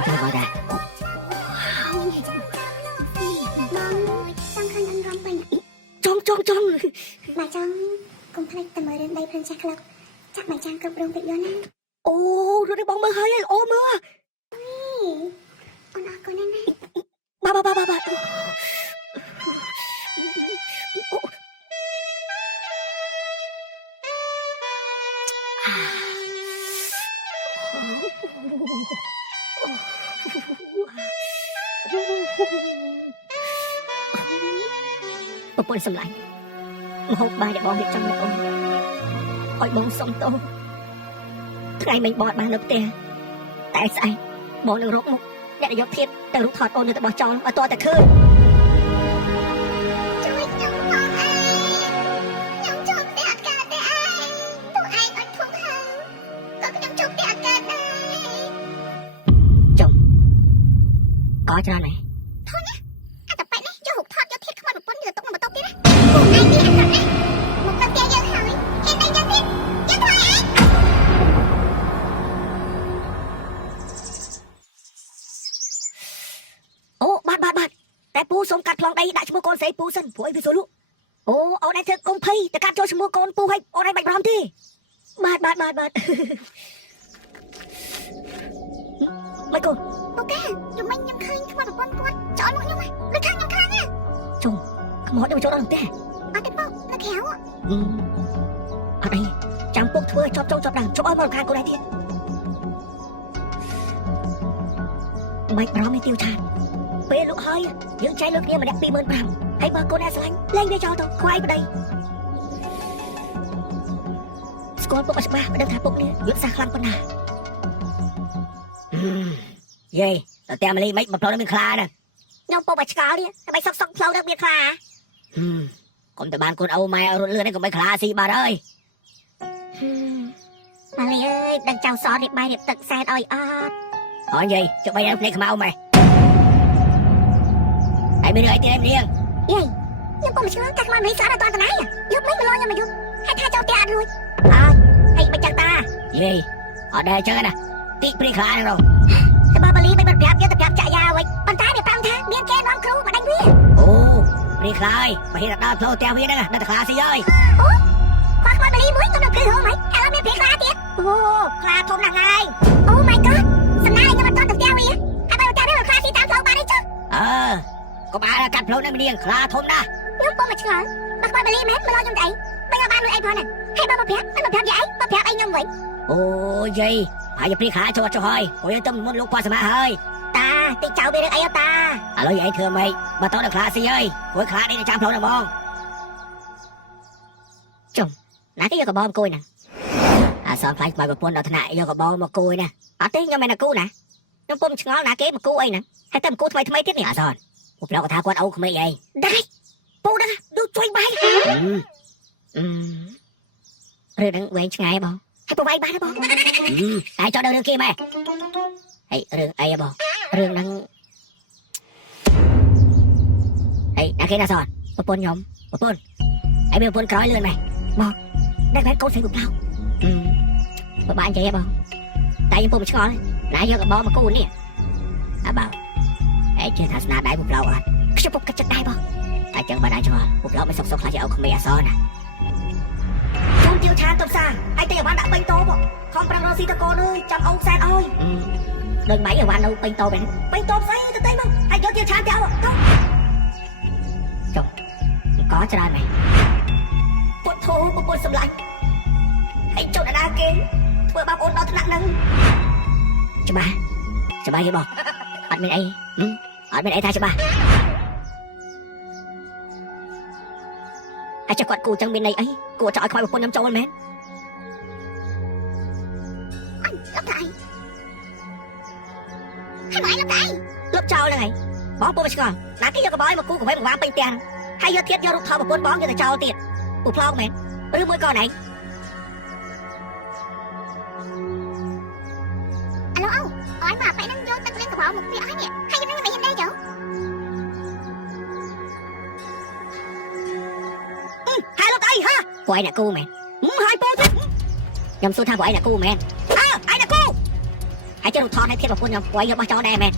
Ủa trời ơi nè. Trong mà trong cùng thay tầm mới đến đây phân chắc lộc chắc mà trang cập đồng bị đó nè. Ồ rồi đây bóng mơ hơi ô mưa. Con con nè nè. Ba Một bồn sầm lạnh một bài để bom việc trong miệng ôi bông sông tô ngày mình bọt bàn lập tè tại sao bọt đường rốt mục để dọc thiết từ lúc thọt ôn được bỏ tròn và toแต่คืน ជួយខ្ញុំផងអើខ្ញុំជួបតែអាកាសតែឯងពួកឯងអត់ធំហើយក៏ខ្ញុំជួបតែអាកាសដែរ chồng có cho này ធំណាអាតប៉ែនេះយករូបថតយកធាតខ្មៅប្រពន្ធយកទុកមកបន្ទប់ទៀតណាពួកឯងនេះអាក្រក់ណាស់មកដល់ផ្ទះយើងហើយឯងឯងយ៉ាងទៀតយើងធ្វើឯង Ô bátតែពូសុំកាត់ខ្លងដីដាក់ឈ្មោះកូនស្រីពូសិនព្រោះអីវាស្រួលអូអូនឯងធ្វើកុំភ័យតែកាត់ចូលឈ្មោះកូនពូឲ្យអូនឯងបាច់បារម្ភទេបាទមិនកូន អូខេយំមិញខ្ញុំឃើញខ្មៅប្រពន្ធគាត់ចោលមកខ្ញុំណាដូចខាងខ្ញុំខ្លាំងណា ជុំខ្មោចដល់ចូលដល់ផ្ទះ អត់ទេបងនៅក្រៅ អត់អីចាំពុកធ្វើឲ្យជាប់ចូលជាប់ដើមជប់ឲ្យមកខាងកូនឯងទៀតមិនបារម្ភទេទាវឆាតពេលលក់ហើយយើងចែកលើគ្នាម្នាក់ 25,000 ហើយបើកូនអ្នកស្រឡាញ់លែងវាចោលទៅខ្វាយប្តីស្គាល់ពុកឲ្យច្បាស់មិនដឹងថាពុកនេះយុទ្ធសាស្ត្រខ្លាំងប៉ុណ្ណាយាយតើតែម៉ាលីមិនផ្លូវនឹងមានខ្លាណាខ្ញុំពុកឲ្យឆ្កល់នេះតែសុកផ្លូវនឹងមានខ្លាកុំតែបានកូនអូម៉ែរត់លឿននេះកុំឲ្យខ្លាស៊ីបាត់ហើយម៉ាលីអើយដឹងចៅសរៀបបាយរៀបទឹកសែតឲ្យអត់អើយាយចុះបាយភ្នែកខ្មៅម៉ែai bên đây em điênយាយខ្ញុំពុំឆ្លងកាត់មកនេះស្អាតដល់តណៃយកមិញមកលខ្ញុំមកយកហើយថាចូលផ្ទះអត់រួចអើហើយមិនចឹងតាយាយអត់ដែរចឹងណាទីព្រីខ្លាហ្នឹងទៅបើបាលីមិនប្រាប់យកទៅប្រាប់ចាក់យ៉ាវិញប៉ុន្តែវាប្រាប់ថាមានគេនាំគ្រូមកដេញវាអូព្រីខ្លាហើយបើហ៊ានដល់ផ្លូវផ្ទះវាហ្នឹងដល់តែខ្លាស៊ីហើយអូខ្វះបាលីមួយកំណត់គឺហូមហីឥឡូវមានព្រីខ្លាទៀតអូខ្លាធំណាស់ហើយអូ my god សំណាញខ្ញុំអត់តទៅផ្ទះវាហើយបើផ្ទះវាខ្លាស៊ីតាមផ្លូវបានទេចុះកុំអាកាត់ផ្លូវនេះមានខ្លាធំណាស់ខ្ញុំពុំមកឆ្លងបើខ្វះបាលីមែនមកលខ្ញុំទៅអីបើបានលុយអីផងណាហើយបើមកប្រាប់មិនប្រាប់យាយមកប្រាប់អីខ្ញុំវិញអូយាយហើយព្រីខ្លាចុះហើយព្រោះយើងទៅមុនលោកប៉ាសមៈហើយតាទីចៅវារឿងអីតាឥឡូវយាយធ្វើម៉េចបើតដល់ខ្លាស៊ីហើយព្រោះខ្លានេះចាំផ្លូវហ្នឹងបងចុំណាគេយកកបោមកគួយណាអាសងខ្លាចមកប្រពន្ធដល់ថ្នាក់យកកបោមកគួយណាអត់ទេខ្ញុំមិនណាគូណាខ្ញុំពុំឆ្ងល់ណាគេមកគូអីណាហើយតែមកគូថ្មីទៀតនេះអាសនពួកប្រុសគាត់ថាគាត់អូក្មេងអីដែរពូដឹងដូចជួយបាយរឿងហ្នឹងវែងឆ្ងាយបងហើយពូវាយបានទេបងតែចោលដល់រឿងគេម៉ែហើយរឿងអីបងរឿងហ្នឹងហើយណាគេណាសនប្រពន្ធខ្ញុំប្រពន្ធអីមានប្រពន្ធក្រោយលឿនម៉ែបងតែបែបកូនស្រីពុកប្លោកបើបាននិយាយបងតែខ្ញុំពុំឆ្ងល់ណាយកកបោមកគូនេះអាបងឯងជឿថាស្នាដៃពុកប្លោកអត់ខ្ញុំពុកកាត់ចិត្តដែរបងតែចឹងបានអាចឆ្ងល់ពុកប្លោកមិនសុកខ្លាចឲ្យក្មេងអសណាជូនទៀវឆានទុំសាហើយតែអវ៉ាន់ដាក់ពេញតោបងខំប្រឹងរកស៊ីតកូនអើយចាំអូនសែនអើយដូចម៉ៃអវ៉ាន់នៅពេញតោបែបពេញតោស្អីទៅតែមកហើយយកទៀវឆានទៅចុះក៏ច្រើនមែនពុតធូប្រពន្ធសម្លាញ់ហើយចុះដល់គេធ្វើបាបអូនដល់ថ្នាក់ហ្នឹងច្បាស់យីបងអត់មានអីអត់មានអីថាច្បាស់ហើយចុះគាត់គូចឹងមានន័យអីគូចោលឲ្យខ្វាយប្រពន្ធខ្ញុំចូលមែនអញលុបទៅអីហើយមកអីលុបទៅអីលុបចោលហ្នឹងហើយបងពុំឆ្ងល់ណាគេយកកបោមកគូកវែងមកវ៉ាពេញផ្ទះហើយយកធៀបយករូបថតប្រពន្ធបងយកទៅចោលទៀតពូផ្លោកមែនឬមួយកូនឯងអាឡូអូអញមកប៉ែនឹងយកទឹកលាងកបោមកវាអញនេះហើយខ្ញុំមិនហ៊ានដែរចុះហើយលុបអីហ៎ពួកឯងអ្នកគូមែនហើយពូទៀតខ្ញុំសួរថាពួកឯងអ្នកគូមែនឯងអ្នកគូហើ ai chơi thon hay thiết vào quân nhom quay vô bao cho đây mẹ